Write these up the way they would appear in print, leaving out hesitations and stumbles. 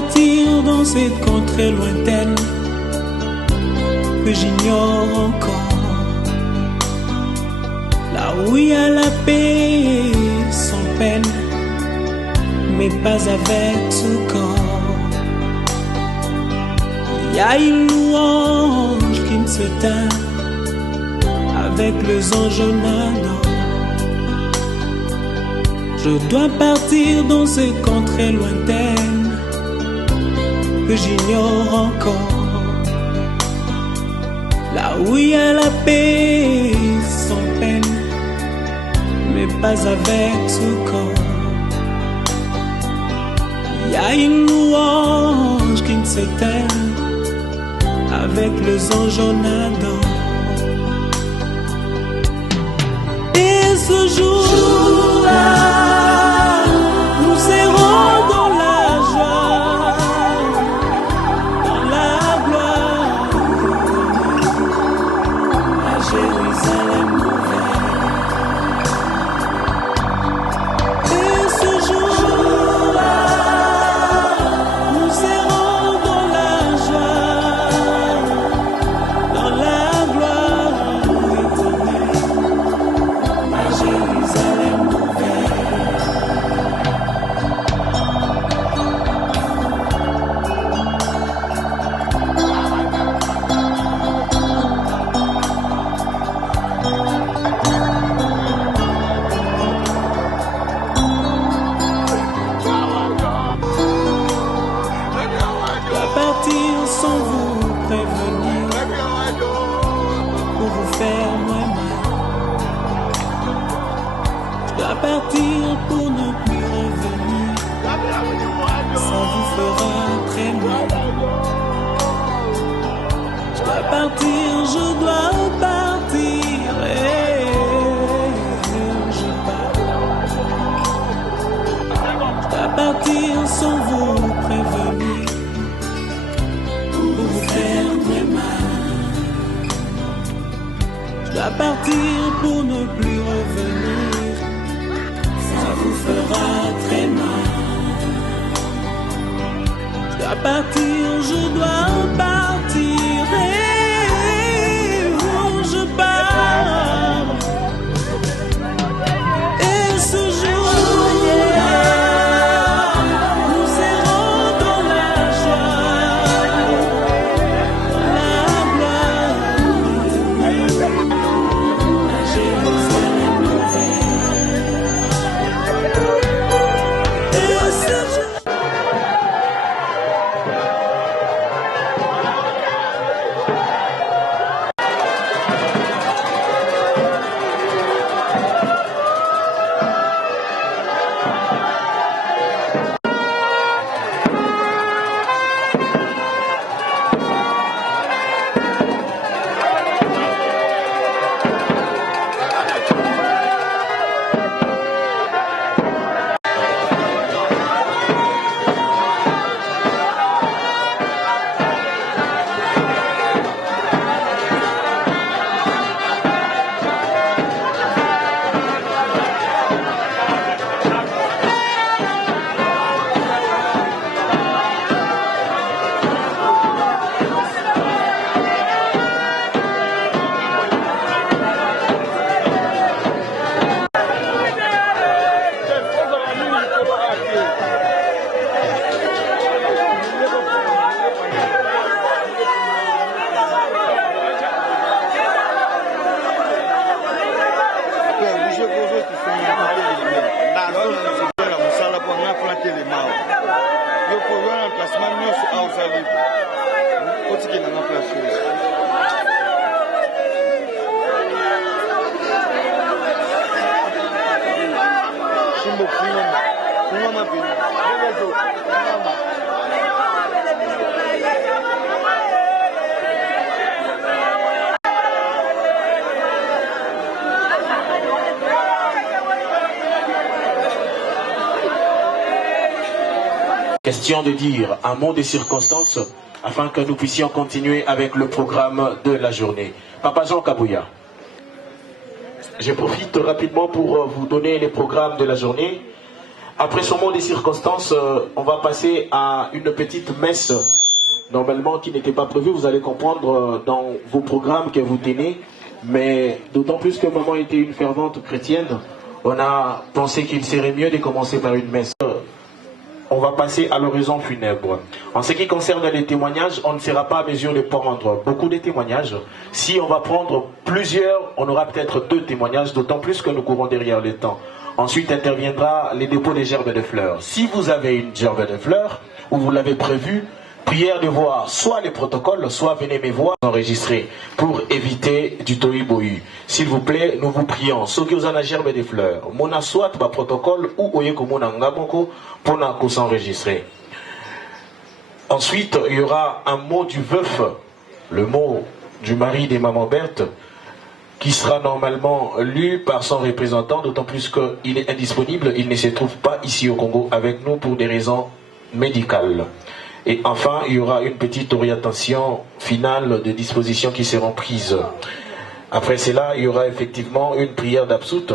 partir dans cette contrée lointaine que j'ignore encore, là où il y a la paix sans peine, mais pas avec ce corps. Il y a une louange qui me se teint avec les anges en ardent. Je dois partir dans cette contrée lointaine que j'ignore encore, là où il y a la paix sans peine, mais pas avec ce corps. Il y a une louange qui ne s'éteint avec les anges en ardent. Et ce jour-là, nous serons dans la joie, dans la gloire, à Jérusalem ouvert. Et ce jour-là, nous serons dans la joie, dans la gloire éternelle, à Jérusalem ouvert. Je dois partir sans vous prévenir, pour vous faire moins mal. Je dois partir pour ne plus revenir, ça vous fera très mal. Je dois partir, je dois partir, et je pars. Je dois partir sans vous prévenir, pour vous faire très mal. Je dois partir pour ne plus revenir, ça vous fera très mal. Je dois partir, je dois partir, et je pars. Et ce jour-là, nous serons dans la joie, dans la gloire éternelle, à Jérusalem ouvert. Et ce jour. Question de dire un mot des circonstances afin que nous puissions continuer avec le programme de la journée. Papa Jean Kabouya. Je profite rapidement pour vous donner les programmes de la journée. Après ce mot des circonstances, on va passer à une petite messe, normalement qui n'était pas prévue. Vous allez comprendre dans vos programmes que vous tenez, mais d'autant plus que maman était une fervente chrétienne, on a pensé qu'il serait mieux de commencer par une messe. On va passer à l'oraison funèbre. En ce qui concerne les témoignages, on ne sera pas à mesure de prendre beaucoup de témoignages. Si on va prendre plusieurs, on aura peut-être 2 témoignages, d'autant plus que nous courons derrière le temps. Ensuite interviendra les dépôts des gerbes de fleurs. Si vous avez une gerbe de fleurs, ou vous l'avez prévu, prière de voir soit les protocoles, soit venez me voir enregistrer pour éviter du tohu-bohu. S'il vous plaît, nous vous prions. Ceux qui ont la gerbe de fleurs, mona soit ba protocole ou oyeko mona ngaboko pour s'enregistrer. Ensuite, il y aura un mot du veuf, le mot du mari des mamans Berthe, qui sera normalement lu par son représentant, d'autant plus qu'il est indisponible, il ne se trouve pas ici au Congo avec nous pour des raisons médicales. Et enfin, il y aura une petite orientation finale de dispositions qui seront prises. Après cela, il y aura effectivement une prière d'absoute.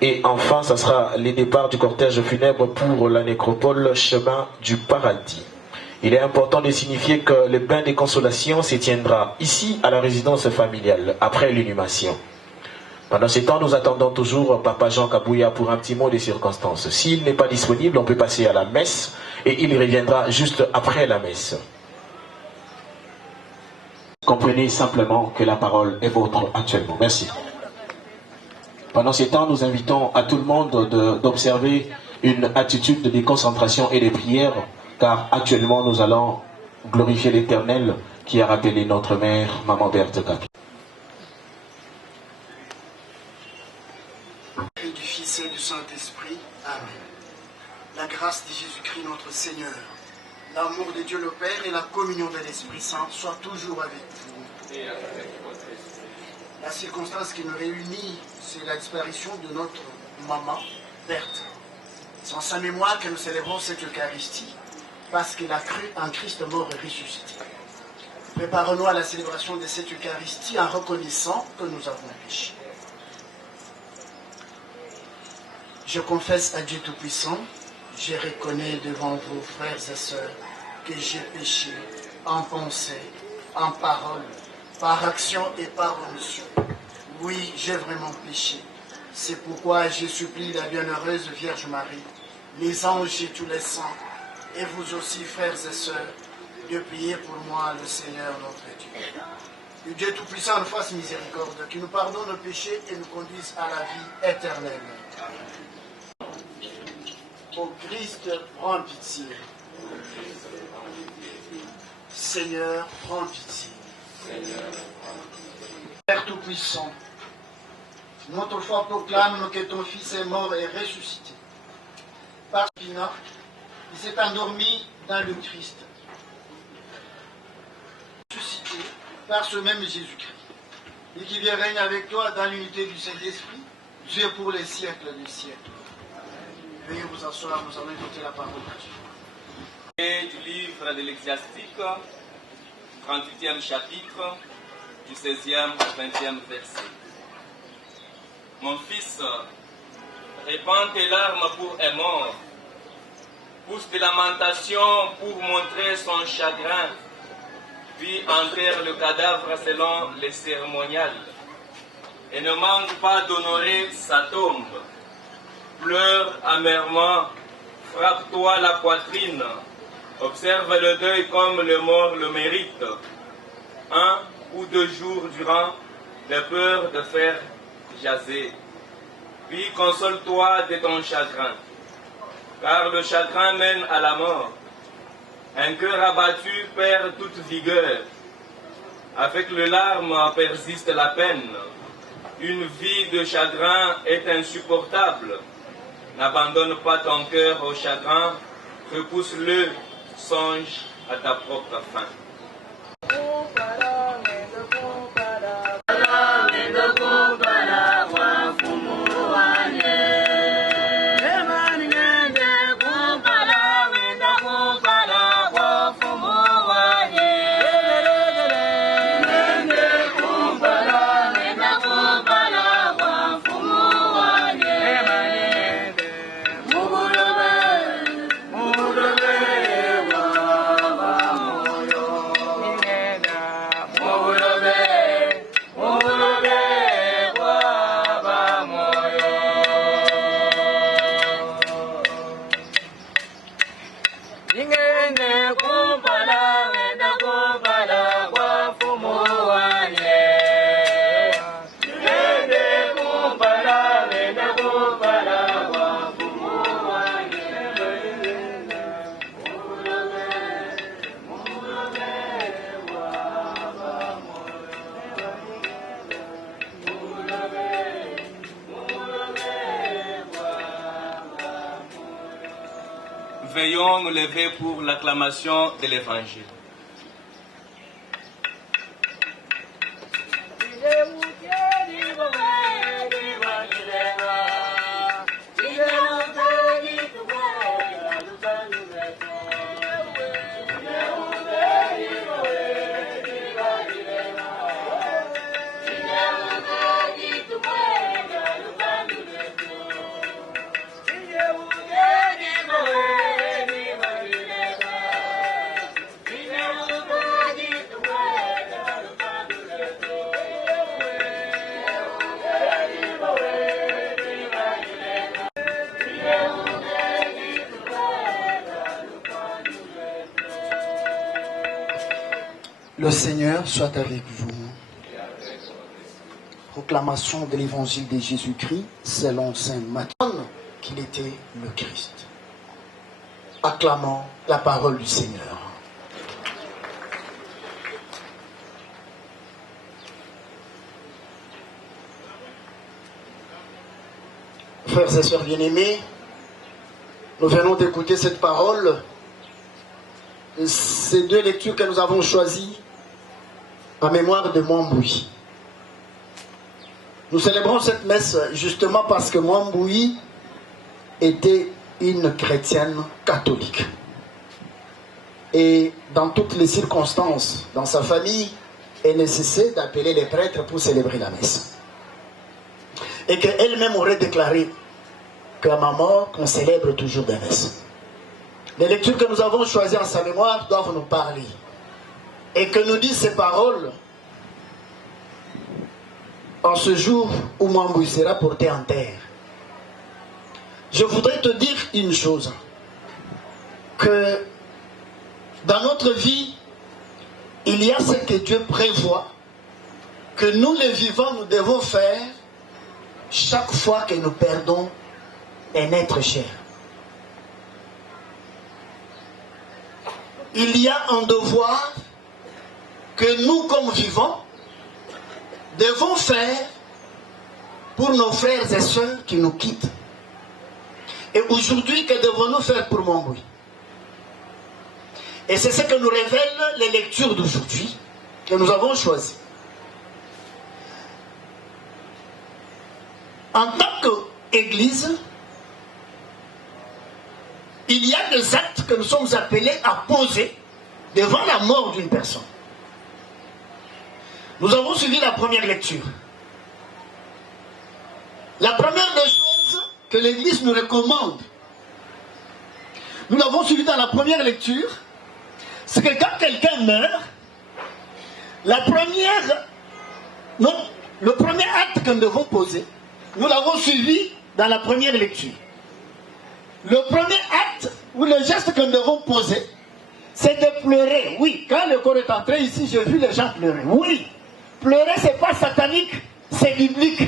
Et enfin, ça sera le départ du cortège funèbre pour la nécropole chemin du paradis. Il est important de signifier que le bain des consolations se tiendra ici à la résidence familiale, après l'inhumation. Pendant ce temps, nous attendons toujours Papa Jean Kabouya pour un petit mot des circonstances. S'il n'est pas disponible, on peut passer à la messe et il reviendra juste après la messe. Comprenez simplement que la parole est vôtre actuellement. Merci. Pendant ce temps, nous invitons à tout le monde d'observer une attitude de déconcentration et de prière, car actuellement nous allons glorifier l'Éternel qui a rappelé notre mère, Maman Berthe Capi. Et du Fils et du Saint-Esprit. Amen. La grâce de Jésus-Christ notre Seigneur, l'amour de Dieu le Père et la communion de l'Esprit Saint soient toujours avec vous. La circonstance qui nous réunit, c'est la disparition de notre maman Berthe. C'est en sa mémoire que nous célébrons cette Eucharistie, parce qu'elle a cru en Christ mort et ressuscité. Préparons-nous à la célébration de cette Eucharistie en reconnaissant que nous avons péché. Je confesse à Dieu Tout-Puissant, je reconnais devant vous, frères et sœurs, que j'ai péché en pensée, en parole, par action et par omission. Oui, j'ai vraiment péché. C'est pourquoi je supplie la bienheureuse Vierge Marie, les anges et tous les saints, et vous aussi, frères et sœurs, de prier pour moi, le Seigneur notre Dieu. Que Dieu Tout-Puissant nous fasse miséricorde, qu'il nous pardonne nos péchés et nous conduise à la vie éternelle. Ô Christ, prends pitié. Seigneur, prends pitié. Père Tout-Puissant, notre foi proclame que ton Fils est mort et ressuscité. Par Pina, il s'est endormi dans le Christ. Ressuscité par ce même Jésus-Christ. Et qui vient régner avec toi dans l'unité du Saint-Esprit, Dieu pour les siècles des siècles. Veuillez vous asseoir, nous allons écouter la parole de Dieu. Et du livre de l'Ecclésiastique, 38e chapitre, du 16e au 20e verset. Mon fils, répands tes larmes pour un mort, pousse des lamentations pour montrer son chagrin, puis enterre le cadavre selon les cérémoniales, et ne manque pas d'honorer sa tombe. Pleure amèrement, frappe-toi la poitrine, observe le deuil comme le mort le mérite. 1 ou 2 jours durant, de peur de faire jaser. Puis console-toi de ton chagrin, car le chagrin mène à la mort. Un cœur abattu perd toute vigueur. Avec les larmes persiste la peine. Une vie de chagrin est insupportable. N'abandonne pas ton cœur au chagrin, repousse-le, songe à ta propre fin. Mugulu Veuillons nous lever pour l'acclamation de l'Évangile. Le Seigneur soit avec vous. Proclamation de l'évangile de Jésus-Christ selon saint Matthieu, qu'il était le Christ. Acclamons la parole du Seigneur. Frères et sœurs bien-aimés, nous venons d'écouter cette parole. Ces deux lectures que nous avons choisies en mémoire de Mwambouy. Nous célébrons cette messe justement parce que Mwambouy était une chrétienne catholique. Et dans toutes les circonstances, dans sa famille, elle ne cessait d'appeler les prêtres pour célébrer la messe. Et qu'elle-même aurait déclaré qu'à ma mort, qu'on célèbre toujours des messes. Les lectures que nous avons choisies en sa mémoire doivent nous parler. Et que nous disent ces paroles en ce jour où Mwambouy sera porté en terre. Je voudrais te dire une chose. Que dans notre vie, il y a ce que Dieu prévoit, que nous les vivants, nous devons faire chaque fois que nous perdons un être cher. Il y a un devoir que nous, comme vivants, devons faire pour nos frères et sœurs qui nous quittent. Et aujourd'hui, que devons-nous faire pour Mwambouy? Et c'est ce que nous révèlent les lectures d'aujourd'hui que nous avons choisies. En tant qu'Église, il y a des actes que nous sommes appelés à poser devant la mort d'une personne. Nous avons suivi la première lecture. La première des choses que l'Église nous recommande, nous l'avons suivi dans la première lecture, c'est que quand quelqu'un meurt, le premier acte que nous devons poser, nous l'avons suivi dans la première lecture. Le premier acte ou le geste que nous devons poser, c'est de pleurer. Oui, quand le corps est entré ici, j'ai vu les gens pleurer. Oui, pleurer, ce n'est pas satanique, c'est biblique.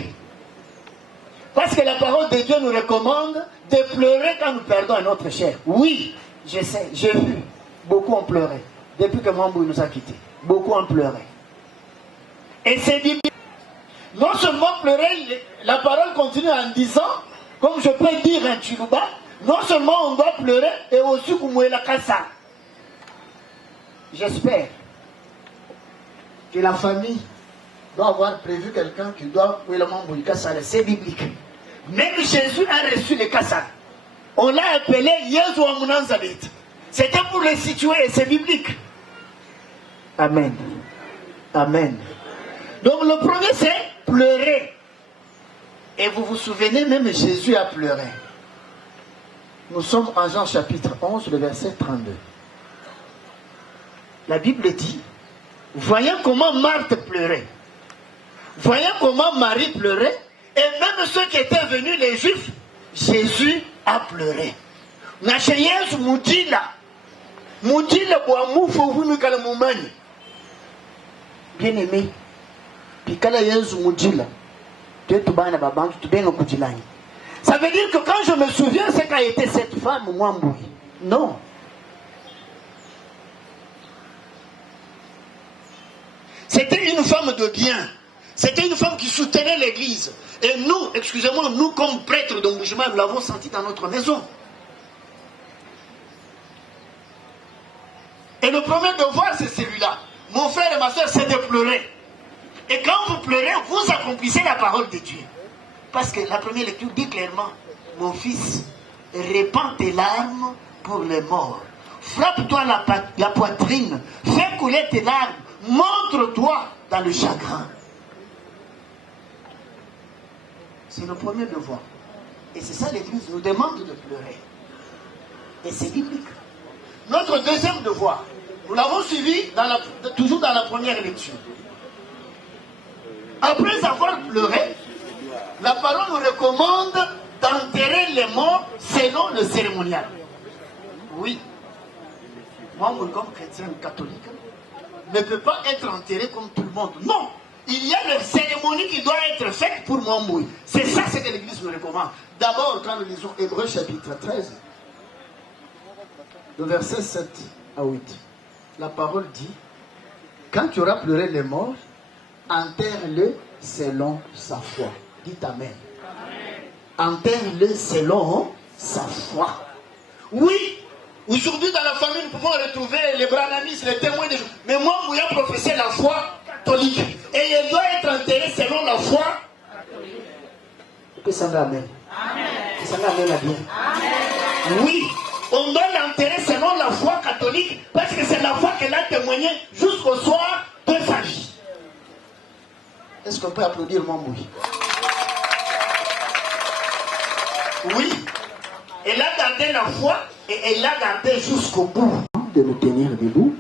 Parce que la parole de Dieu nous recommande de pleurer quand nous perdons un autre cher. Oui, je sais, j'ai vu. Beaucoup ont pleuré. Depuis que Mwambouy nous a quittés. Beaucoup ont pleuré. Et c'est biblique. Non seulement pleurer, la parole continue en disant, comme je peux dire un Chiluba, non seulement on doit pleurer, et aussi kumoué la kassa. J'espère que la famille doit avoir prévu quelqu'un qui doit couler le Mwambouy kassa. C'est biblique. Même Jésus a reçu le kassa. On l'a appelé Yezu Amunanzabit. C'était pour le situer et c'est biblique. Amen. Amen. Donc le premier c'est pleurer. Et vous vous souvenez, même Jésus a pleuré. Nous sommes en Jean chapitre 11, le verset 32. La Bible dit, voyant comment Marthe pleurait, voyant comment Marie pleurait, et même ceux qui étaient venus, les Juifs, Jésus a pleuré. Nacheyes Moudila. Moudila Boamoufu Vunukala Moumani. Bien aimé. Pikala Yezu Moudila. Ça veut dire que quand je me souviens ce qu'a été cette femme, Mwambouy. Non. C'était une femme de bien. C'était une femme qui soutenait l'église. Et nous, excusez-moi, nous comme prêtres de Moujima, nous l'avons senti dans notre maison. premier devoir, c'est celui-là. Mon frère et ma soeur, c'est de pleurer. Et quand vous pleurez, vous accomplissez la parole de Dieu. Parce que la première lecture dit clairement, mon fils, répands tes larmes pour les morts. Frappe-toi la poitrine, fais couler tes larmes, montre-toi dans le chagrin. C'est le premier devoir. Et c'est ça l'Église nous demande de pleurer. Et c'est biblique. Notre deuxième devoir, nous l'avons suivi toujours dans la première lecture. Après avoir pleuré, la parole nous recommande d'enterrer les morts selon le cérémonial. Oui. Moi, comme chrétien catholique, ne peut pas être enterré comme tout le monde. Non. Il y a une cérémonie qui doit être faite pour Mwambouy. C'est ça ce que l'Église nous recommande. D'abord, quand nous lisons Hébreux chapitre 13, le verset 7 à 8, la parole dit, quand tu auras pleuré les morts, enterre-le selon sa foi. Dites Amen. Enterre-le selon sa foi. Oui, aujourd'hui dans la famille, nous pouvons retrouver les brananistes, les témoins des jours. Mais moi, vous avez professé la foi catholique. Et il doit être enterré selon la foi catholique. Que ça va, Amen. Que ça va, Amen, bien. Oui, on doit l'enterrer selon la foi catholique parce que c'est la foi qu'elle a témoigné jusqu'au soir de sa vie. Est-ce qu'on peut applaudir Mwambouy? Oui, elle a gardé la foi et elle l'a gardé jusqu'au bout. De nous tenir debout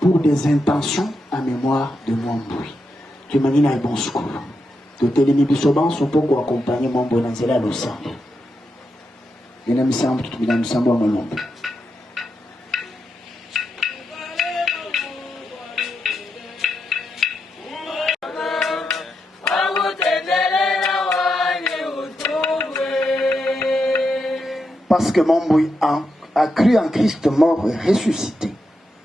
pour des intentions en mémoire de Mwambouy. Tu m'as dit un bon secours. De télémi bisoban sont pour accompagner Mwambouy dans cela l'ensemble. Il me semble que tu me sembles à mon nom. Parce que Mwambouy a cru en Christ mort et ressuscité.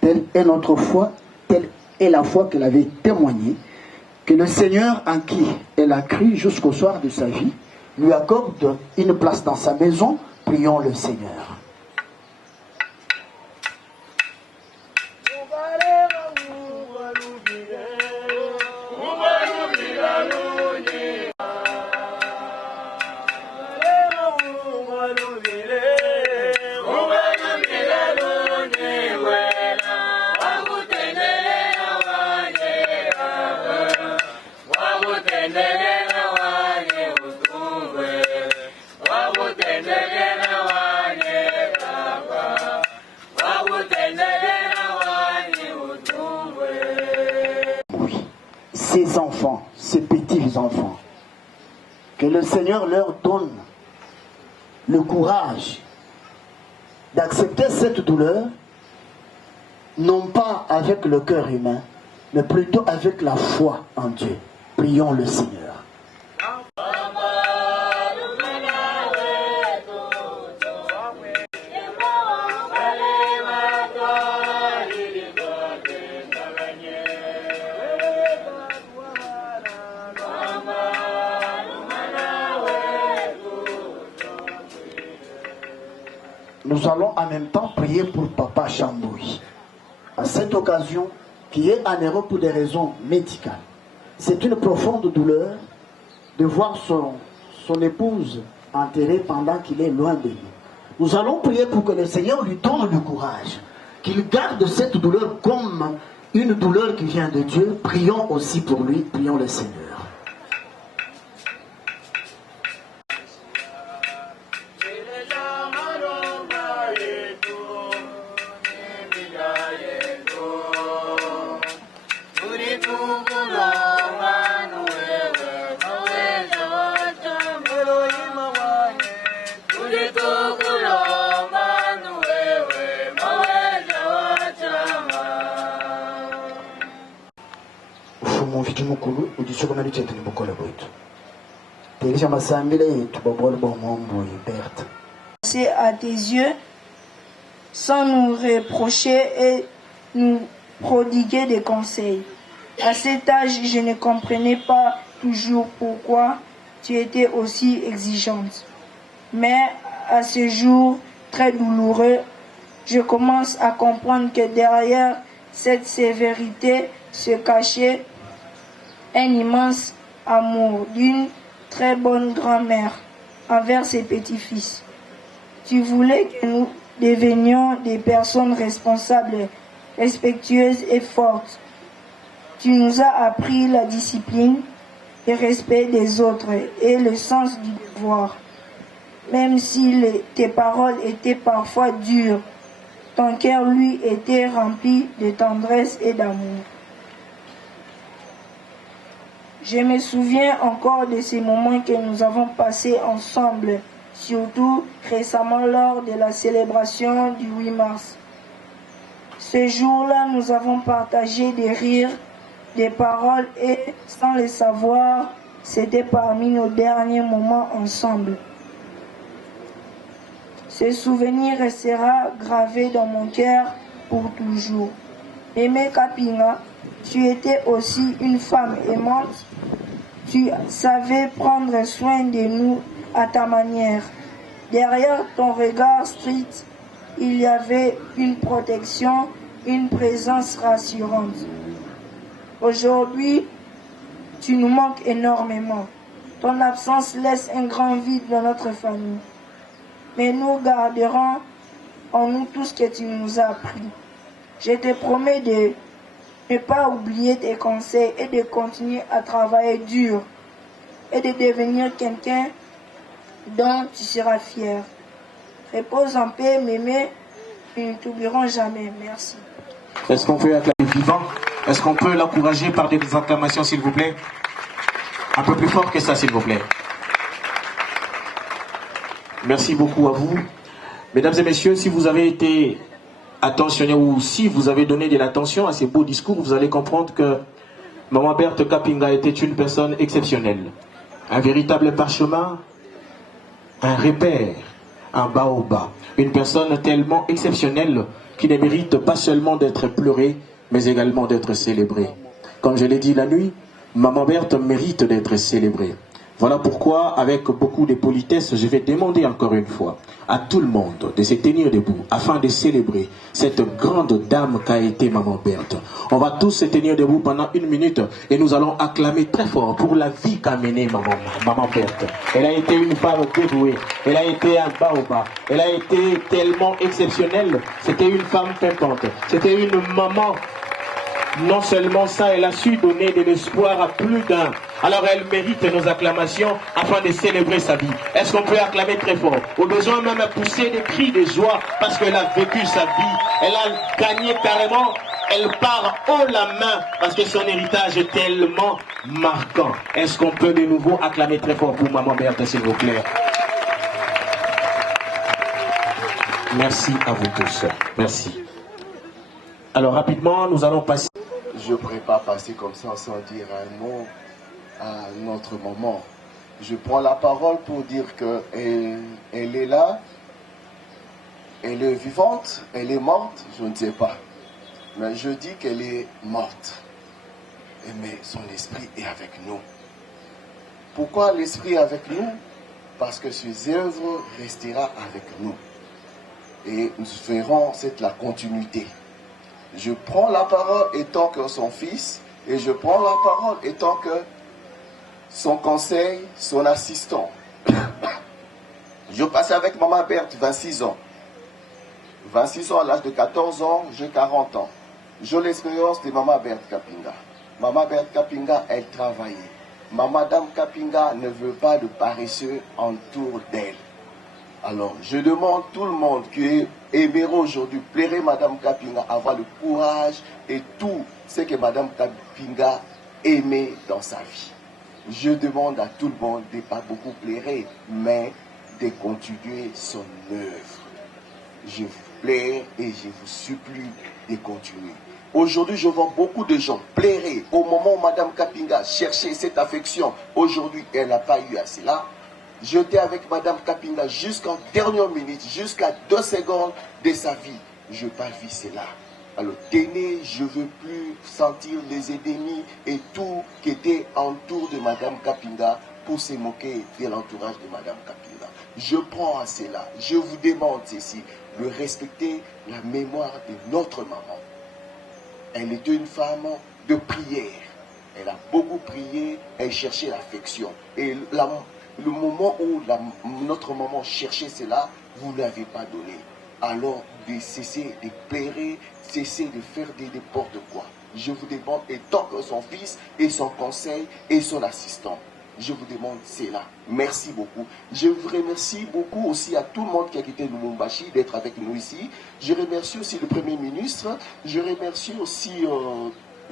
Telle est notre foi, telle est la foi qu'elle avait témoignée, que le Seigneur en qui elle a cru jusqu'au soir de sa vie lui accorde une place dans sa maison. Prions le Seigneur. Ces enfants, ces petits-enfants, que le Seigneur leur donne le courage d'accepter cette douleur, non pas avec le cœur humain, mais plutôt avec la foi en Dieu. Prions le Seigneur. Nous allons en même temps prier pour Papa Chambouy. À cette occasion, qui est en Europe pour des raisons médicales. C'est une profonde douleur de voir son épouse enterrée pendant qu'il est loin de nous. Nous allons prier pour que le Seigneur lui donne le courage, qu'il garde cette douleur comme une douleur qui vient de Dieu. Prions aussi pour lui, prions le Seigneur. C'est à tes yeux sans nous reprocher et nous prodiguer des conseils. À cet âge, je ne comprenais pas toujours pourquoi tu étais aussi exigeante. Mais à ce jour très douloureux, je commence à comprendre que derrière cette sévérité se cachait un immense amour d'une très bonne grand-mère envers ses petits-fils. Tu voulais que nous devenions des personnes responsables, respectueuses et fortes. Tu nous as appris la discipline, le respect des autres et le sens du devoir. Même si tes paroles étaient parfois dures, ton cœur, lui, était rempli de tendresse et d'amour. Je me souviens encore de ces moments que nous avons passés ensemble, surtout récemment lors de la célébration du 8 mars. Ce jour-là, nous avons partagé des rires, des paroles et, sans le savoir, c'était parmi nos derniers moments ensemble. Ce souvenir restera gravé dans mon cœur pour toujours. Aimé Kapinga, tu étais aussi une femme aimante. Tu savais prendre soin de nous à ta manière. Derrière ton regard strict, il y avait une protection, une présence rassurante. Aujourd'hui, tu nous manques énormément. Ton absence laisse un grand vide dans notre famille. Mais nous garderons en nous tout ce que tu nous as appris. Je te promets de ne pas oublier tes conseils et de continuer à travailler dur et de devenir quelqu'un dont tu seras fier. Repose en paix, Mémé, nous ne t'oublierons jamais. Merci. Est-ce qu'on peut acclamer vivant? Est-ce qu'on peut l'encourager par des acclamations, s'il vous plaît? Un peu plus fort que ça, s'il vous plaît. Merci beaucoup à vous. Mesdames et messieurs, si vous avez été attentionnés ou si vous avez donné de l'attention à ces beaux discours, vous allez comprendre que Maman Berthe Kapinga était une personne exceptionnelle. Un véritable parchemin, un repère, un baobab. Une personne tellement exceptionnelle qui ne mérite pas seulement d'être pleurée, mais également d'être célébrée. Comme je l'ai dit la nuit, Maman Berthe mérite d'être célébrée. Voilà pourquoi, avec beaucoup de politesse, je vais demander encore une fois à tout le monde de se tenir debout afin de célébrer cette grande dame qu'a été Maman Berthe. On va tous se tenir debout pendant 1 minute et nous allons acclamer très fort pour la vie qu'a menée Maman Berthe. Elle a été une femme dévouée, elle a été un baobab, elle a été tellement exceptionnelle, c'était une femme pimpante, c'était une maman. Non seulement ça, elle a su donner de l'espoir à plus d'un. Alors elle mérite nos acclamations afin de célébrer sa vie. Est-ce qu'on peut acclamer très fort? Au besoin même pousser des cris de joie parce qu'elle a vécu sa vie. Elle a gagné carrément. Elle part haut la main parce que son héritage est tellement marquant. Est-ce qu'on peut de nouveau acclamer très fort pour Maman Berthe, s'il vous plaît? Merci à vous tous. Merci. Alors rapidement, nous allons passer. Je ne pourrais pas passer comme ça sans dire un mot à notre maman. Je prends la parole pour dire qu'elle est là, elle est vivante, elle est morte, je ne sais pas. Mais je dis qu'elle est morte. Mais son esprit est avec nous. Pourquoi l'esprit est avec nous? Parce que ses œuvres restera avec nous. Et nous verrons, c'est la continuité. Je prends la parole étant que son fils, et je prends la parole étant que son conseil, son assistant. Je passe avec Maman Berthe 26 ans. 26 ans à l'âge de 14 ans, j'ai 40 ans. J'ai l'expérience de Maman Berthe Kapinga. Maman Berthe Kapinga, elle travaillait. Madame Kapinga ne veut pas de paresseux autour d'elle. Alors, je demande tout le monde qui aimerait aujourd'hui plairait Madame Kapinga, avoir le courage et tout ce que Madame Kapinga aimait dans sa vie. Je demande à tout le monde de ne pas beaucoup plairer, mais de continuer son œuvre. Je vous plaire et je vous supplie de continuer. Aujourd'hui, je vois beaucoup de gens plairer au moment où Madame Kapinga cherchait cette affection. Aujourd'hui, elle n'a pas eu à cela. J'étais avec Madame Kapinga jusqu'en dernière minute, jusqu'à 2 secondes de sa vie. Je n'ai pas vu cela. Alors, tenez, je ne veux plus sentir les ennemis et tout qui était autour de Madame Kapinga pour se moquer de l'entourage de Madame Kapinga. Je prends à cela. Je vous demande ceci, de respecter la mémoire de notre maman. Elle était une femme de prière. Elle a beaucoup prié, elle cherchait l'affection. Et le moment où notre maman cherchait cela, vous ne l'avez pas donné. Alors, de cesser de pleurer, cesser de faire des n'importe quoi. Je vous demande, et tant que son fils et son conseil et son assistant, je vous demande cela. Merci beaucoup. Je vous remercie beaucoup aussi à tout le monde qui a quitté Lubumbashi d'être avec nous ici. Je remercie aussi le Premier ministre. Je remercie aussi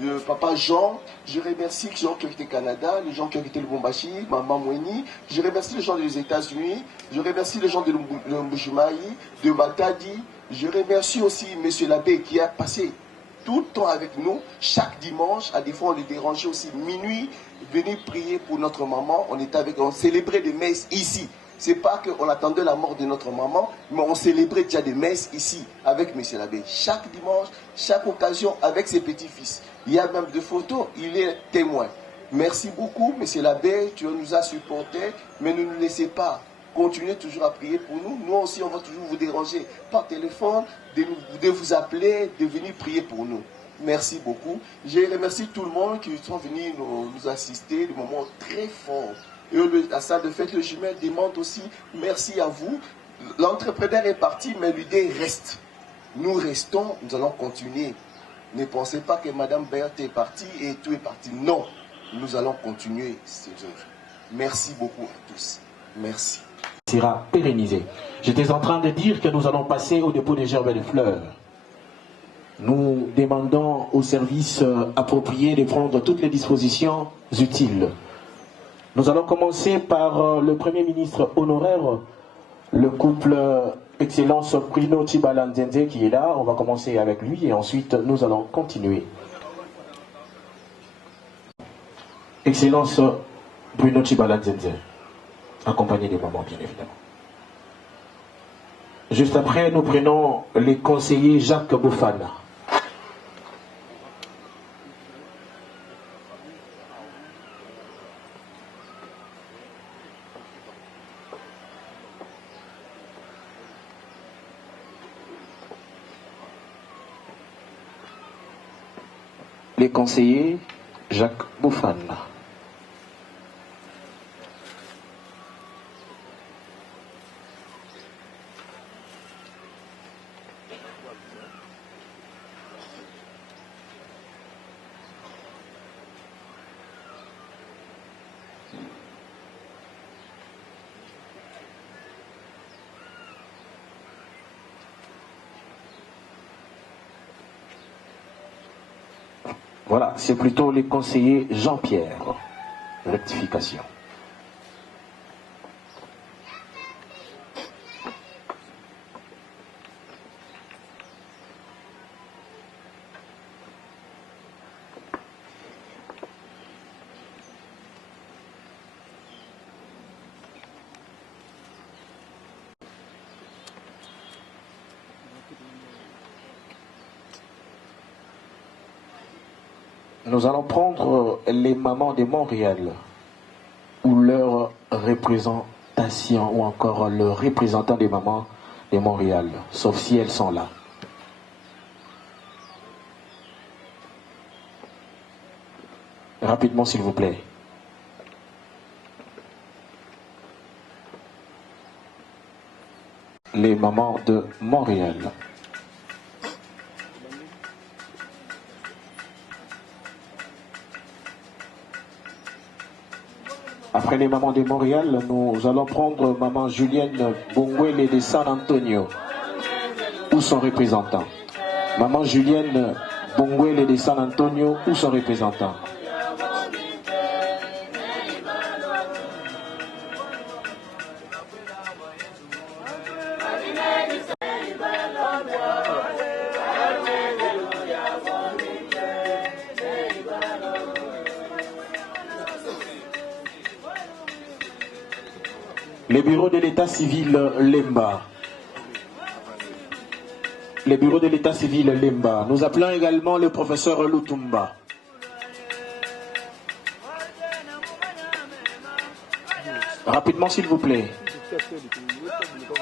le papa Jean. Je remercie les gens qui ont quitté le Canada, les gens qui ont quitté Lubumbashi, Maman Mweni. Je remercie les gens des États-Unis. Je remercie les gens de Mbujimaï, de Matadi. Je remercie aussi M. l'abbé qui a passé tout le temps avec nous, chaque dimanche. À des fois, on les dérangeait aussi minuit, venir prier pour notre maman. On était avec, on célébrait des messes ici. C'est pas qu'on attendait la mort de notre maman, mais on célébrait déjà des messes ici avec M. l'abbé. Chaque dimanche, chaque occasion avec ses petits-fils. Il y a même des photos, il est témoin. Merci beaucoup, M. l'abbé, tu nous as supportés, mais ne nous laissez pas. Continuez toujours à prier pour nous. Nous aussi, on va toujours vous déranger par téléphone, de vous appeler, de venir prier pour nous. Merci beaucoup. Je remercie tout le monde qui sont venus nous assister, des moments très forts. Et la salle de fête, le jumel demande aussi merci à vous. L'entrepreneur est parti, mais l'idée reste. Nous restons, nous allons continuer. Ne pensez pas que Madame Berthe est partie et tout est parti. Non, nous allons continuer ces œuvres. Merci beaucoup à tous. Merci. Sera pérennisé. J'étais en train de dire que nous allons passer au dépôt des gerbes de fleurs. Nous demandons aux services appropriés de prendre toutes les dispositions utiles. Nous allons commencer par le Premier ministre honoraire, le couple Excellence Bruno Tshibala-Nzenze qui est là. On va commencer avec lui et ensuite nous allons continuer. Excellence Bruno Tshibala-Nzenze, accompagné des mamans bien évidemment. Juste après, nous prenons les conseillers Jacques Bofana. Les conseillers Jacques Bofana. Voilà, c'est plutôt les conseillers Jean-Pierre. Rectification. Nous allons prendre les mamans de Montréal ou leur représentation ou encore le représentant des mamans de Montréal, sauf si elles sont là. Rapidement s'il vous plaît. Les mamans de Montréal. Après les mamans de Montréal, nous allons prendre maman Julienne Bongwele de San Antonio, ou son représentant. Maman Julienne Bongwele de San Antonio, ou son représentant. Les bureaux de l'état civil Lemba. Les bureaux de l'état civil Lemba. Nous appelons également le professeur Lutumba. Rapidement s'il vous plaît.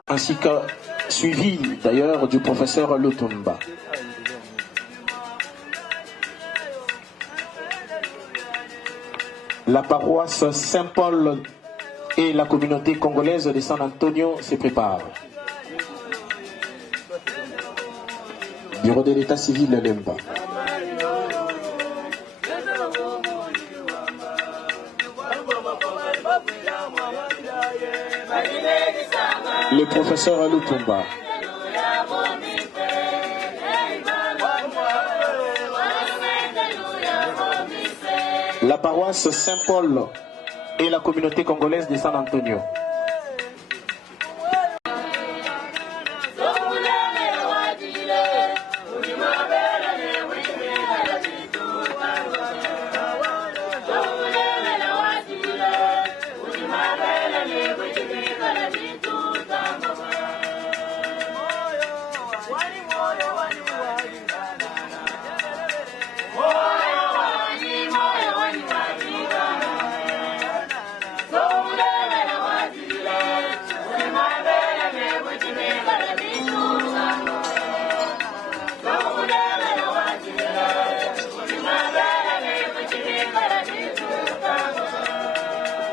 Ainsi que suivi d'ailleurs du professeur Lutumba. La paroisse Saint-Paul et la communauté congolaise de San Antonio se préparent. Bureau de l'état civil de Lemba. Le professeur Alutumba. La paroisse Saint-Paul et la communauté congolaise de San Antonio.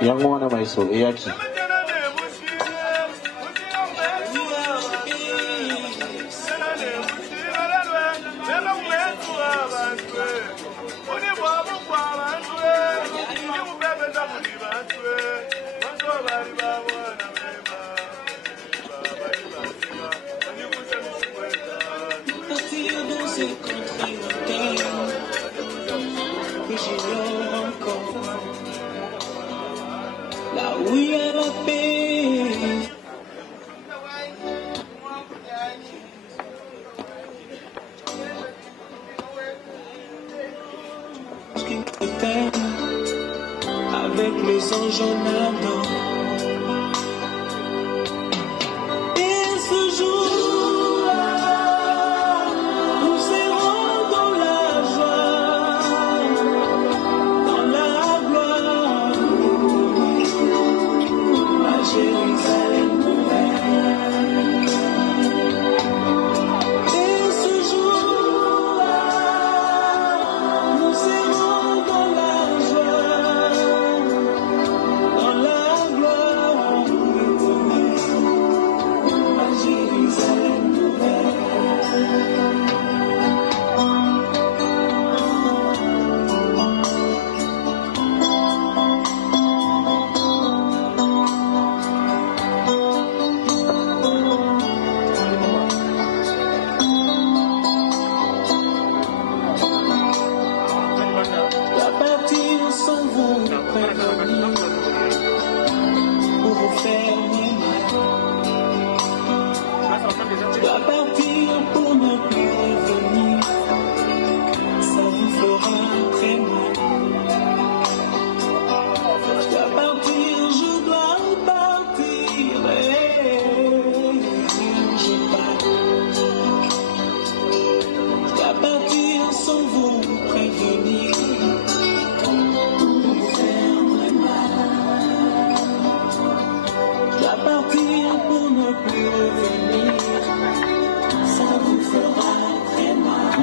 Yango wana maiso eyaki. Là où il y a la paix, avec les anges en ardent. Et ce jour-là, nous serons dans la joie, dans la gloire. Jérusalem nouvelle. Et ce jour-là, nous serons dans la joie, dans la gloire éternelle, à Jérusalem nouvelle.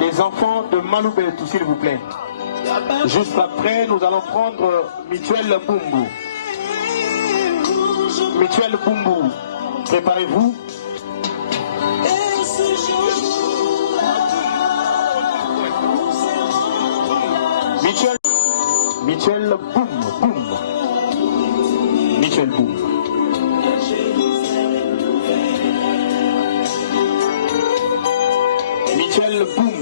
Les enfants de Maloubetou, s'il vous plaît. Juste après, nous allons prendre Mutuel Bumbu. Mutuel Bumbu, préparez-vous. Mutuel Bumbu. Mutuel Bumbu. Mutuel Bumbu.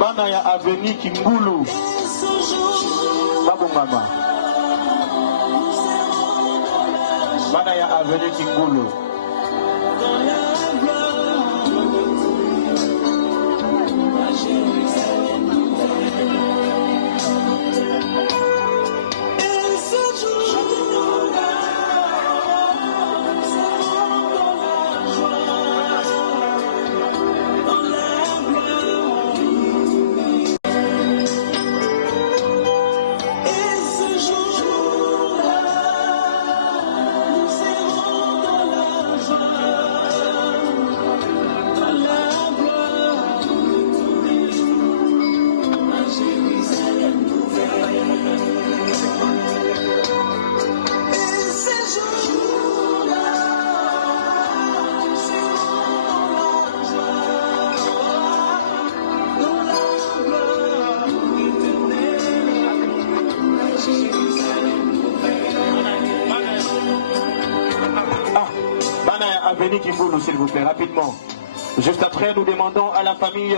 Bana ya Avenue Kingulu Babongama. Bana ya Avenue Kingulu. Aveni Kimboulou, s'il vous plaît, rapidement. Juste après, nous demandons à la famille...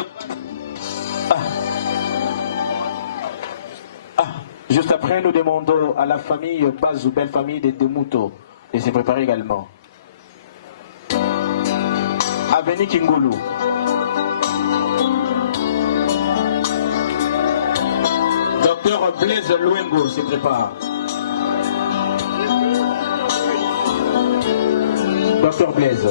Juste après, nous demandons à la famille Bazou, belle famille de Demouto, de se préparer également. Aveni Kimboulou. Docteur Blaise Louengo se prépare. Docteur Blaise.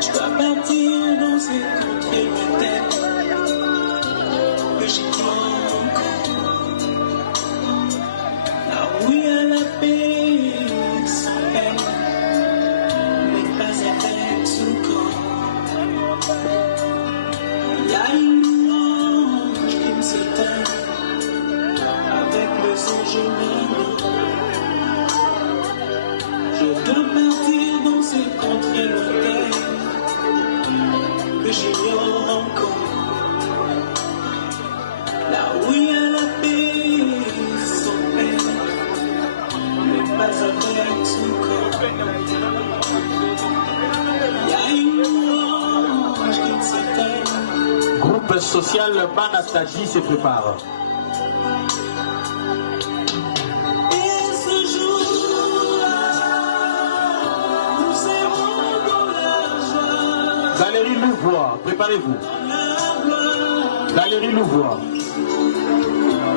Je dois partir dans ces contrées lointaines que j'ignore encore. Là où il y a la paix sans peine, mais pas avec son corps. Il y a une louange qui me s'éteint avec le son je Je dois partir dans ces contrées lointaines que j'ignore encore. Là où il y a la paix sans peine, mais pas avec son corps. Il y a une louange qui me s'éteint. Groupe social Banastagie se prépare. Et ce jour-là, nous serons dans la joie, Valérie Louvois, préparez-vous. dans la gloire, Valérie Louvois.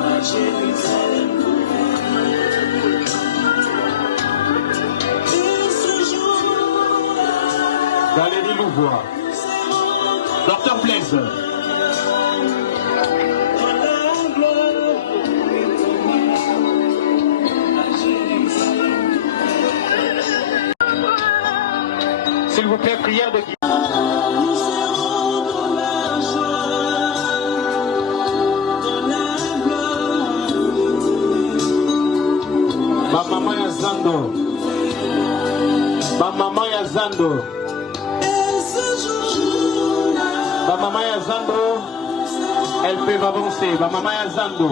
à Jérusalem nouvelle. Et ce jour-là, Valérie Louvois. nous serons Docteur Blaise. dans la gloire, à Jérusalem nouvelle. S'il vous plaît, prière de qui? Nous serons dans la joie, dans la gloire. Ma maman Yazando. Ma maman Yazando. Et ce jour-là, Ma maman Yazando. Elles peuvent avancer. Ma maman Yazando.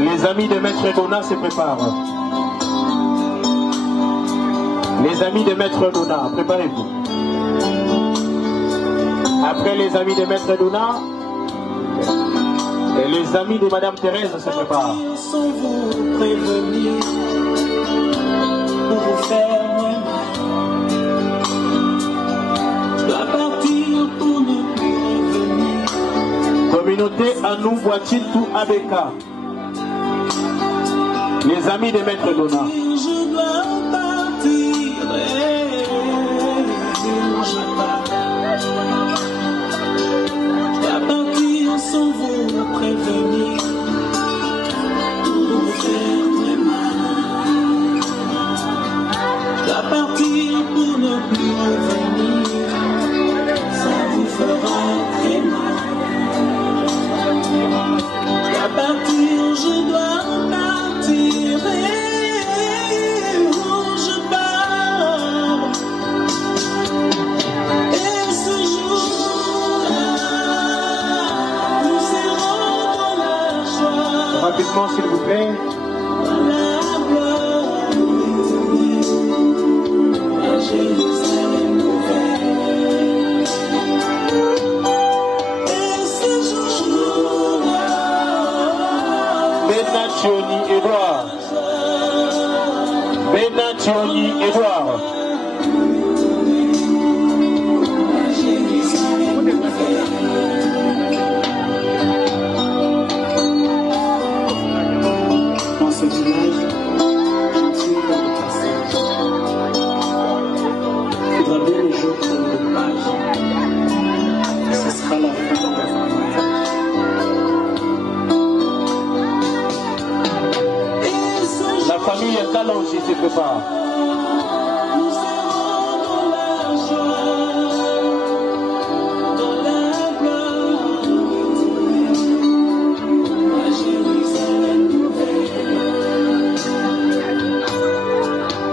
Les amis de Maître Dona se préparent. Les amis de Maître Dona, préparez-vous. Après les amis de Maître Dona, et les amis de Madame Thérèse se préparent. sans vous prévenir, pour vous faire moins mal. Je dois partir pour ne plus revenir. Communauté Anou Boititou Abeka. Les amis de Maître Dona. Je dois partir, je pars. Je dois partir sans vous prévenir, pour vous faire très mal. Je dois partir pour ne plus revenir, ça vous fera très mal. Je dois partir, je dois partir, je pars. Et ce jour-là, nous serons dans la joie, Rapidement, s'il vous plaît. dans la gloire, à Jérusalem nouvelle. Et ce jour-là, Benationi Edouard. Benationi Edouard. dans ce village, je suis comme le passage. Il faudra bien les jours prendre une page. Ce sera la fin de la La famille Kalonji se prépare. nous serons dans la joie, dans la gloire, à Jérusalem nouvelle.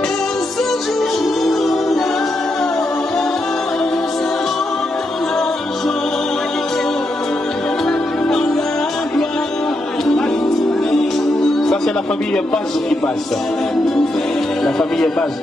Et ce jour-là, nous serons dans la joie, la famille Baz qui passe. La famille Baz.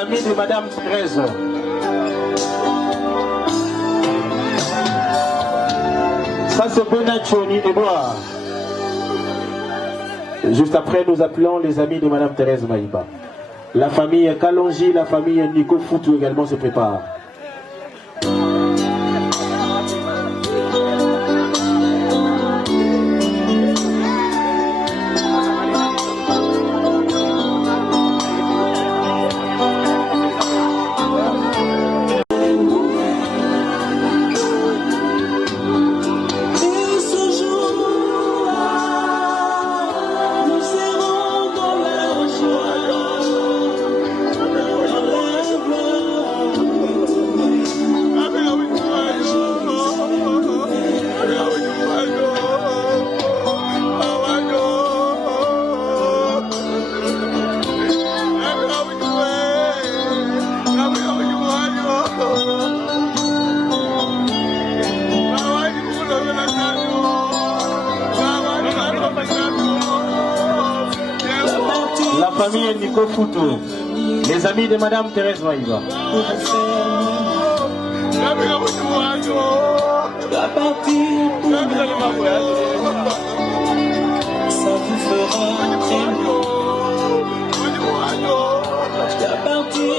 Amis de Madame Thérèse. Ça c'est Bonachoni de bois. Juste après, nous appelons les amis de Madame Thérèse Maïba. La famille Kalonji, la famille Nico Foutou également se prépare. Famille Nico Foutou, les amis de Madame Thérèse Maïba. Ça vous fera très mal. Je dois partir.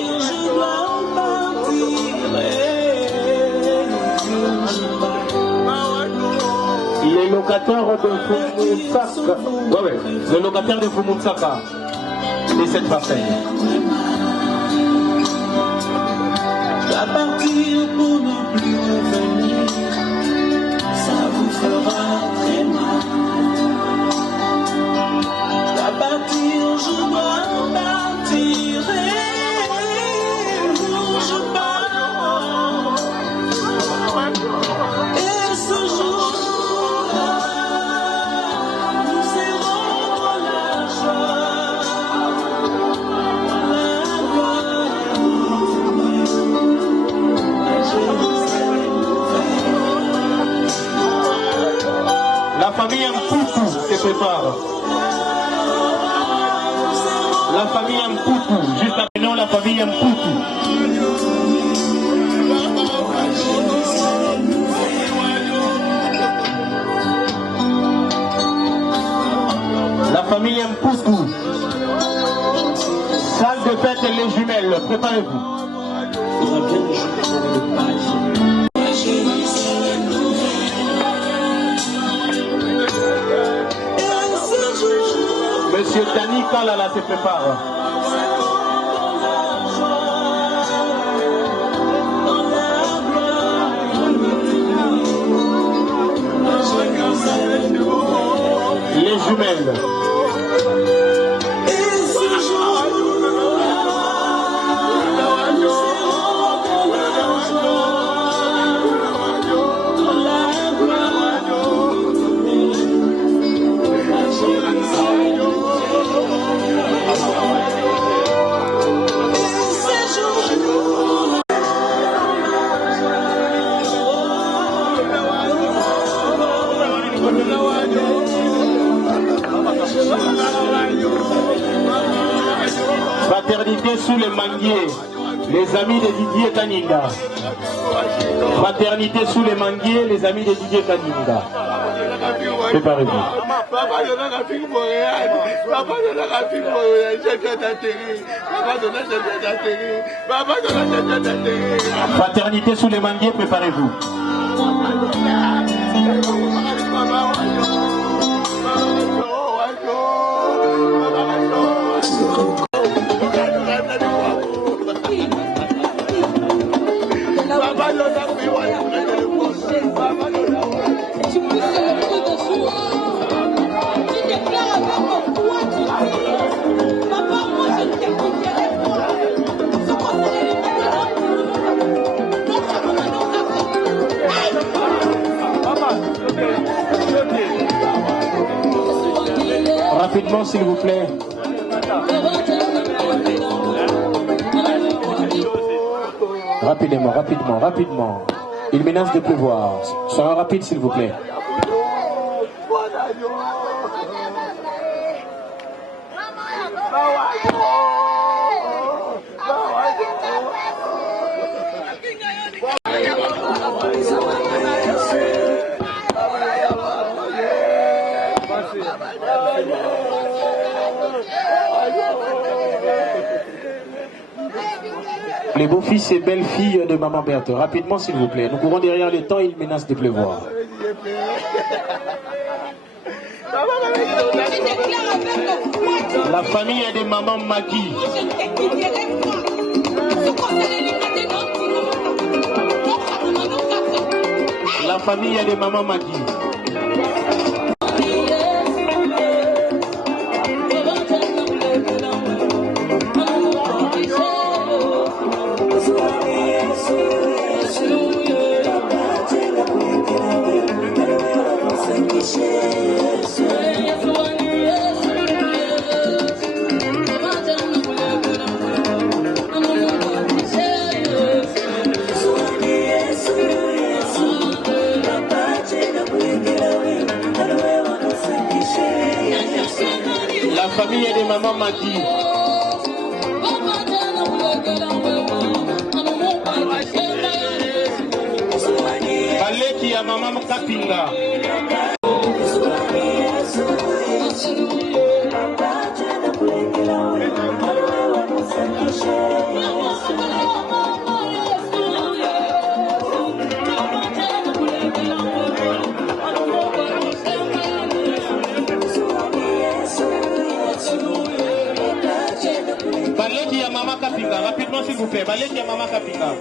Il est locataire de Fumoutsaka. Ouais, le locataire de Fumoutsaka. De cette parcelle. Je dois partir pour ne plus revenir. Ça vous fera très mal. Je dois partir, je dois partir. Je pars. Et ce jour-là, nous serons dans la joie. La famille Mpoutou se prépare. La famille Mpoutou, juste après nous, la famille Mpoutou. La famille Mpoutou. Salle de fête et les jumelles, préparez-vous. Monsieur Tani Kalala se prépare. Les jumelles. Fraternité sous les manguiers, les amis de Didier Kaninga. Fraternité sous les manguiers, les amis de Didier Kaninga. Préparez-vous. Fraternité sous les manguiers, préparez-vous. Rapidement, s'il vous plaît. Rapidement, rapidement, rapidement. Il menace de pleuvoir. Soyez rapide, s'il vous plaît. Les beaux-fils et belles-filles de Maman Berthe, rapidement s'il vous plaît. Nous courons derrière le temps, il menace de pleuvoir. La famille est de Maman Magui. La famille est de Maman Magui. La famille est de Maman Magui. Baleki ya Maman Kapinga. Baleki ya Maman Kapinga, rapidement s'il vous plaît. Baleki ya Maman Kapinga.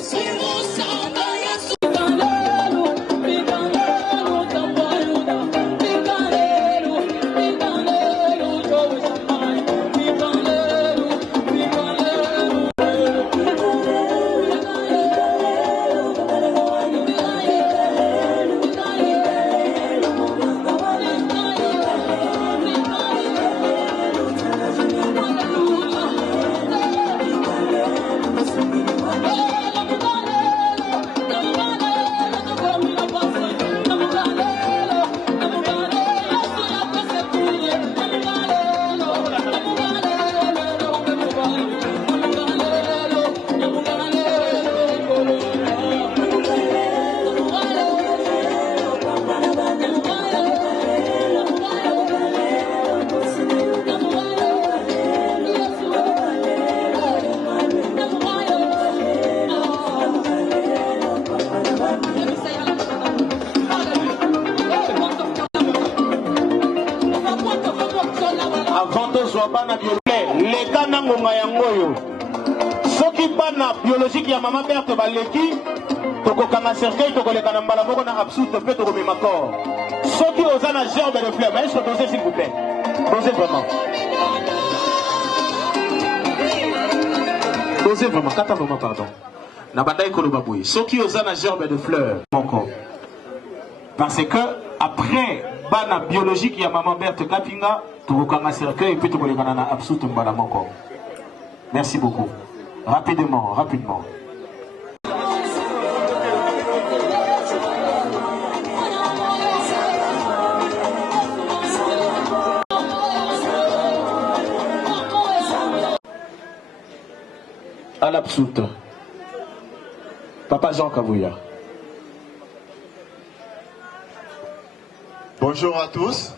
Leka nangonga yangoyo soki bana biologique ya Maman Berthe baleki tokokanga cercueil tokoleka na mbala moko na absoute pe tokomema corps soki oza na gerbe de fleur est-ce que dosez s'il vous plaît dosez vraiment kata vraiment pardon na bataille koloba boye soki oza na gerbe de fleur moko parce que après bana biologique ya Maman Berthe Kapinga tokokanga cercueil puis tokolekana na absoute mbala moko. Merci beaucoup. Rapidement, rapidement. À l'absoute. Papa Jean Kabouya. Bonjour à tous.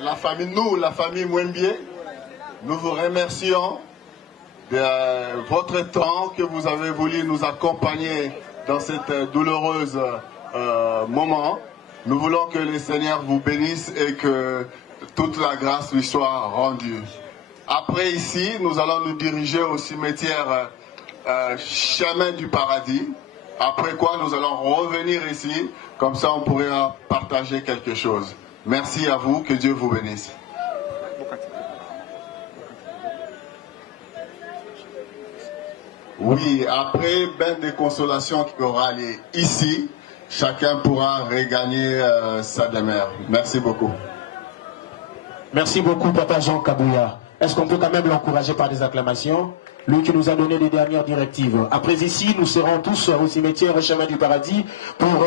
La famille Mwenbié, nous vous remercions de votre temps que vous avez voulu nous accompagner dans cette douloureuse moment. Nous voulons que le Seigneur vous bénisse et que toute la grâce lui soit rendue. Après ici, nous allons nous diriger au cimetière Chemin du Paradis. Après quoi, nous allons revenir ici, comme ça on pourrait partager quelque chose. Merci à vous, que Dieu vous bénisse. Oui, après bain de consolation qui aura lieu ici, chacun pourra regagner sa demeure. Merci beaucoup. Merci beaucoup, Papa Jean Kabouya. Est-ce qu'on peut quand même l'encourager par des acclamations? Lui qui nous a donné les dernières directives. Après ici, nous serons tous au cimetière Chemin du Paradis pour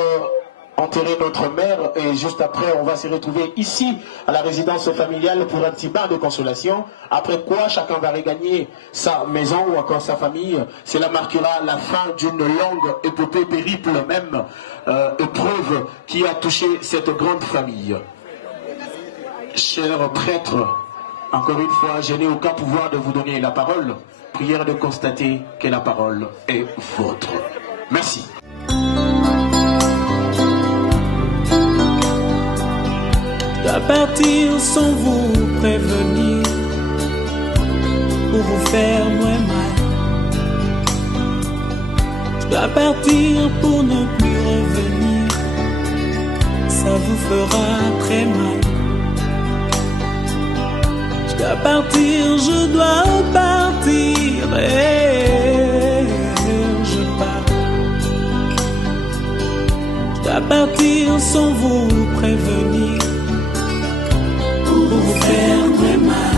enterrer notre mère. Et juste après, on va se retrouver ici, à la résidence familiale, pour un petit bain de consolation. Après quoi, chacun va regagner sa maison ou encore sa famille. Cela marquera la fin d'une longue épopée, périple, même épreuve qui a touché cette grande famille. Chers prêtres, encore une fois, je n'ai aucun pouvoir de vous donner la parole. Prière de constater que la parole est vôtre. Merci. Je dois partir sans vous prévenir, pour vous faire moins mal. Je dois partir pour ne plus revenir, ça vous fera très mal. Je dois partir, je dois partir, et je pars. Je dois partir sans vous prévenir, pour vous faire très mal.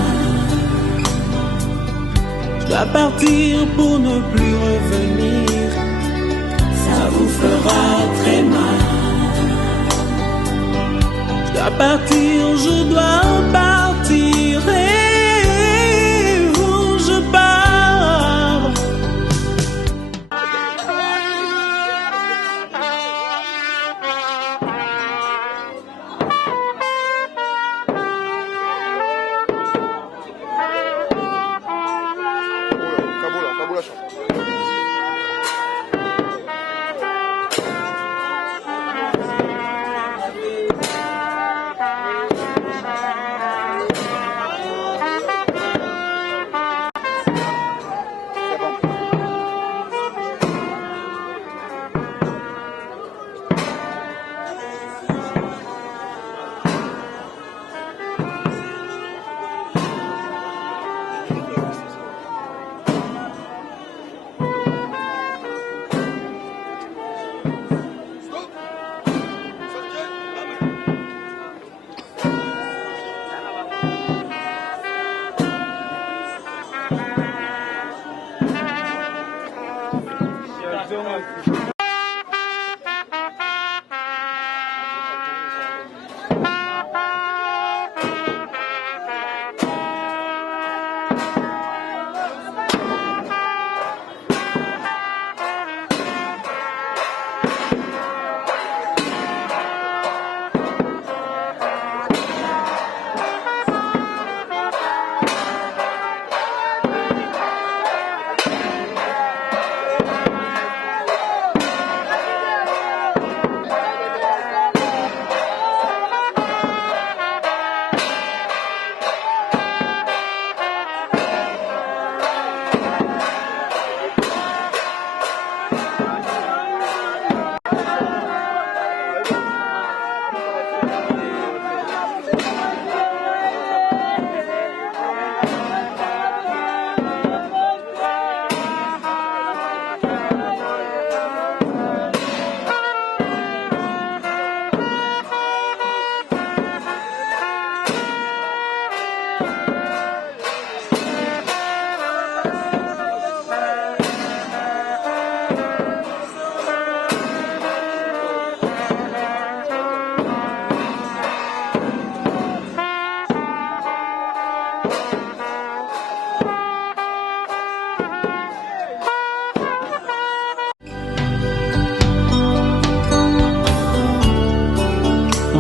Je dois partir pour ne plus revenir, ça vous fera très mal. Je dois partir, je dois partir, et où je pars.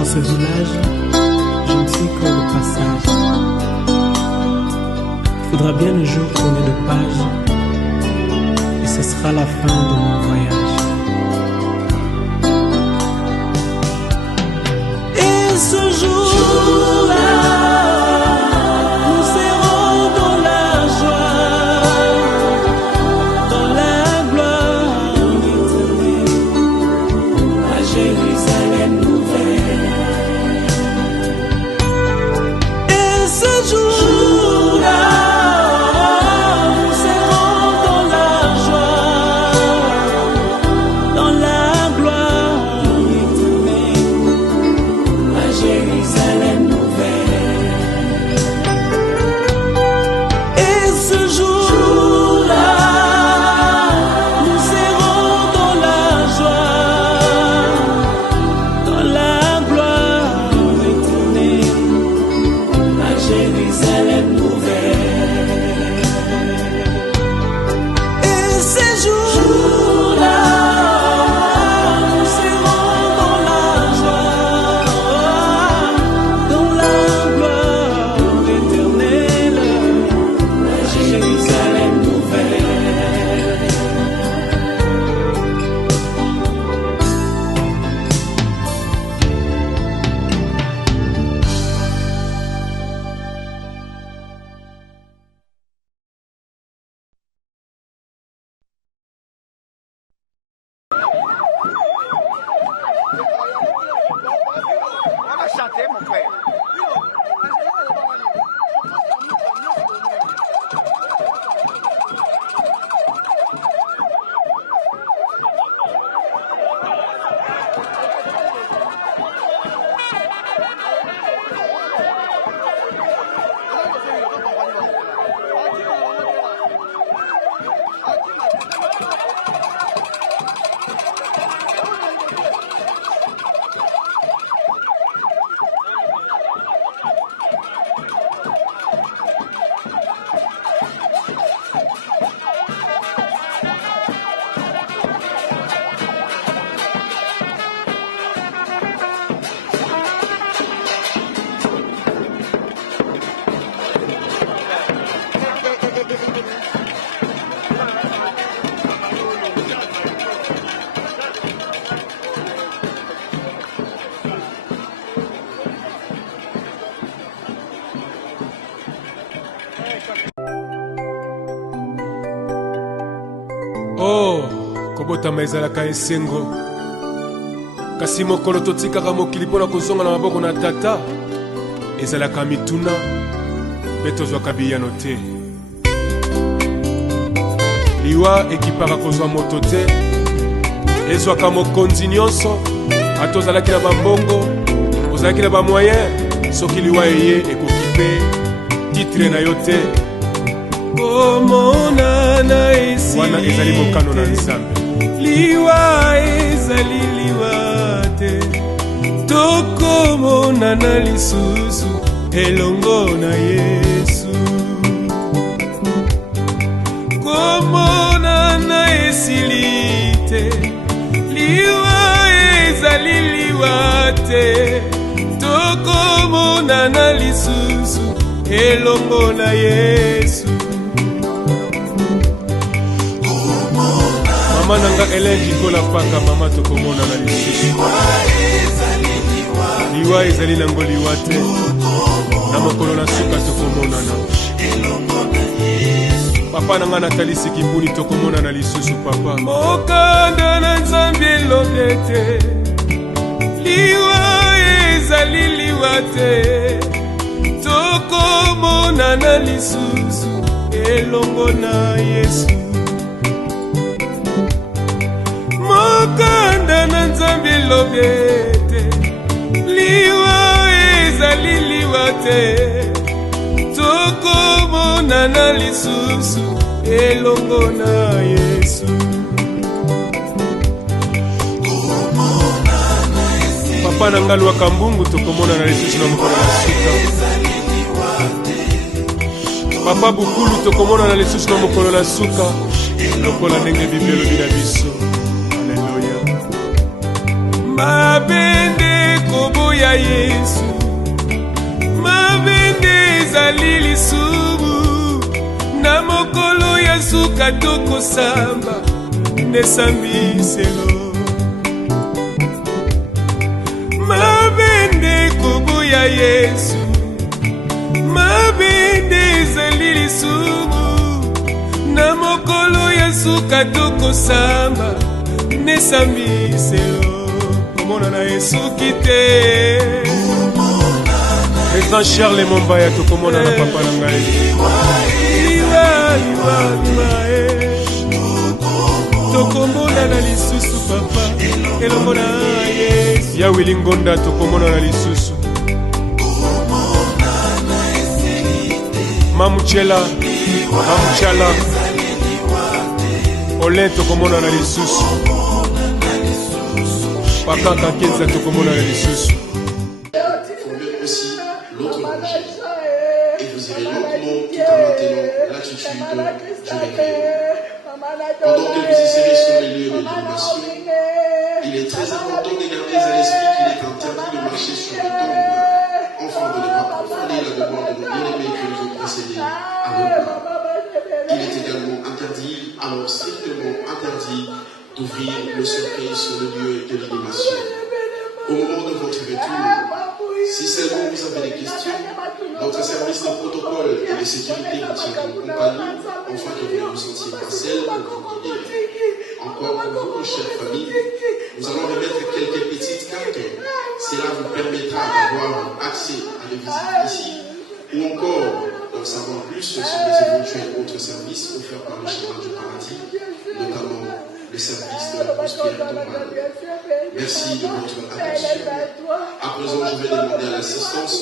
Ce village, je ne suis que le passage. Il faudra bien un jour tourner de page, et ce sera la fin de mon voyage. Et ce jour-là, nous serons dans la joie, dans la gloire éternelle, à Jérusalem nouvelle. Ce jour-là, nous serons dans la joie, Oh, kobotama ezalaka esengo. Kasi mokolo totikaka mokili mpona kozonga na maboko na tata ezalaka mituna mpe tozwaka biyano te. Liwa ekipaka kozwa moto te, ezwaka mokonzi nyonso. Ata ozalaki na bambongo, ozalaki na bamoyen, soki liwa eye ekoki mpe titre na yo te. Komonana esi wana ezali mokano na Nzambe. Liwa ezali liwa te, tokomonana lisusu elongo na Yesu. Komonana esili te, liwa ezali liwa te, tokomonana lisusu elongo na Yesu. Mama nanga eleki kola paka mama tokomona na lisusu. Liwa ezali nango liwa te, na mokolo na suka tokomona na. Papa nanga natalisi kimbuni tokomona na lisusu papa. Mokanda na Nzambe elonge te, liwa ezali liwa te, tokomona na lisusu elongo na Yesu. Mokanda na Nzambe elonge te, liwa ezali liwa te, tokomona na lisusu elongo na Yesu. Papa nanga lwaka mbungu tokomona na lisusu na mokolo na suka. Papa bukulu tokomona na lisusu na mokolo na suka, lokola ndenge Biblia elobi na biso. Alleluya. Mabende koboya Yesu, mabende ezali lisumu, na mokolo ya suka tokosamba nesambiselo. Mabende koboya Yesu, mabende ezali lisumu, na mokolo ya suka tokosamba nesambiselo. Komona na Yesu kite, Président Charles Mombaya tokomona na papa na ngai. Tokomona na lisusu papa elongo na Yesu. Ya Willy Ngonda tokomona na lisusu. Mamuchela, Mamuchala, Olin tokomona na lisusu. Pakaka Kenza tokomona na lisusu. Aussi l'autre projet. Et vous irez lentement tout en maintenant l'attitude du réveil. Pendant que vous y serez sur les lieux de domination, il est très important de garder à l'esprit qu'il est interdit de marcher sur les tombes, afin de ne pas profaner la demande de nos bien-aimés que nous ont précédés à repas. Il est également interdit, alors strictement interdit, d'ouvrir le cercueil sur le lieu de l'inhumation. Au moment de votre retour, si seulement vous avez des questions, notre service de protocole et de sécurité vous tiendra compagnie, afin que vous ne vous sentiez pas seul pour vous guider. Encore pour vous, chère famille, nous allons remettre quelques petites cartes. Cela vous permettra d'avoir accès à des visites ici, ou encore d'en savoir plus sur les éventuels autres services offerts par le chemin du paradis, notamment le service de la prospère tombale. Merci de votre attention. À présent, je vais demander à l'assistance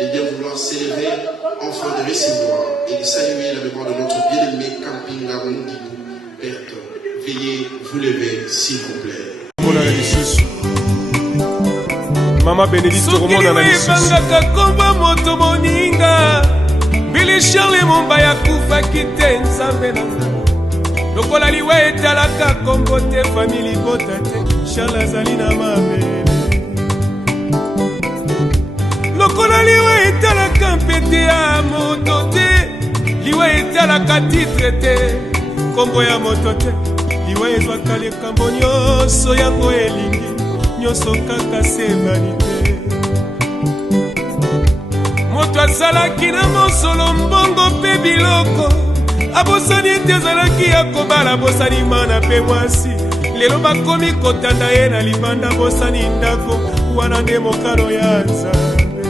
de bien vouloir s'élever afin de recevoir et de saluer la mémoire de notre bien-aimé Camping Garon qui nous perd. Veuillez vous lever, s'il vous plaît. Mama Benedicto komona na lisusu. Bangaka komba moto moninga, Billy Charles Mombaya kufaki te Nzambe na nga. Lokola liwa etalaka kombo te famili bota te, Charles azali na mabele. Lokola liwa etalaka mpete ya moto te, liwa etalaka titre te, kombo ya moto te. Liwa ezwaka likambo nyonso yango elingi, nyonso kaka se vanité. Moto azalaki na mosolo mbongo pe biloko, abosani ete azalaki ya kobala bosani mana mpe mwasi lelo bakomi kotanda ye na libanda bosani ndako wana nde mokano ya Nzambe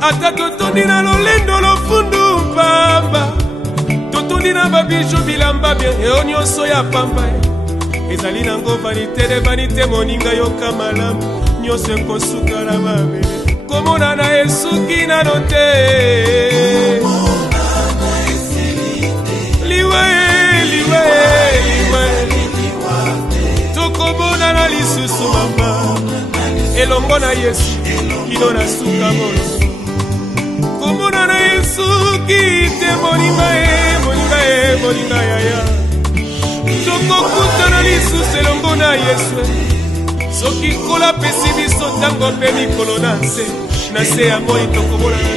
ata totondi na lolendo lofundu pamba totondi na babiju bilamba bien eo nyonso ya pamba ezali nango vanite de vanite moninga yoka malamu nyonso ekosuka na mabele komona na esuki nano te liwe tokomona na lisusu mama elongo na Yesu kino na suka molo komona na esuki te moninga yaya tokokutana lisusu elongo na Yesu soki kola pesi biso ntango mpe mikolo na nse ya moi tokomona na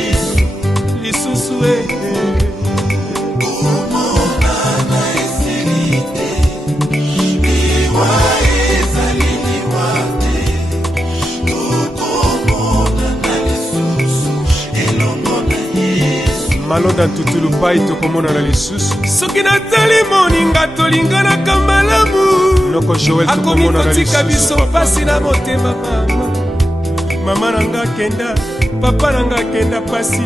lisusu malonda ntutulu pai tokomona na lisusu soki natali moninga tolinganaka malamu akomi kotika biso pasi na motema mama nanga kenda papa nanga kenda pasi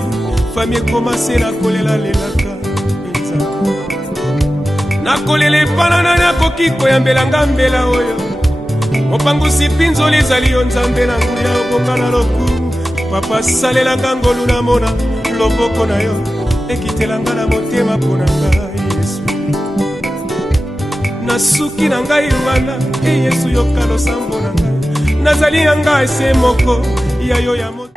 fami ekomase na kolela lelaka nakolela epana nani akoki koyambelanga mbela oyo mopangusi mpinzoli ezali yo Nzambe na nguya oboka na lokumu papa salelanga ngolu namona loboko na yo ekitelanga na motema mpo na ngai Yesu nasuki na ngai wana Yesu yoka losambo na ngai nazali na ngai se moko ya yo ya moto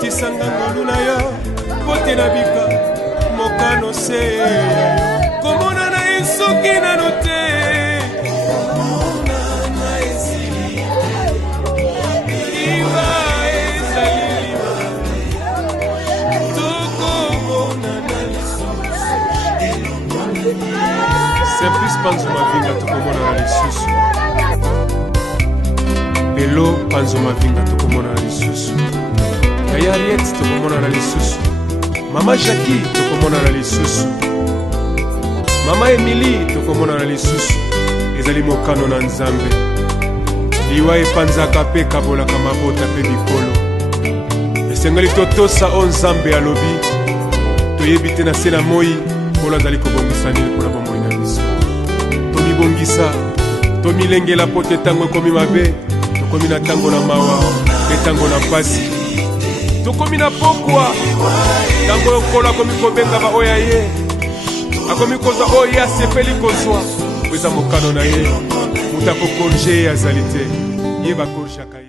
kisanga ngolu na yo pote na bika mokano se komona na esoki nano te liwa ezali tokomona na lisusu Simplice Panzuma Vinga tokomona na lisusu lelo Panzuma Vinga tokomona na lisusu Yaya Ariette tokomona na lisusu Mama Jackie tokomona na lisusu Mama Emily tokomona na lisusu ezali mokano na Nzambe liwa epanzaka mpe kabolaka mabota mpe bikolo esengeli totosa o Nzambe alobi toyebi te na se na moi polo azali kobongisa nini mpona bomoi na biso tomibongisa tomilengela po te ntango ekomi mabe tokomi na ntango na mawa mpe ntango na pasi tokomi na pokwa ntango lokolo akomi kobenga baoyo ye akomi kozwa oyo ye asepeli kozwa po eza mokano na ye moto akokorge ye azali te ye bakorgaka ye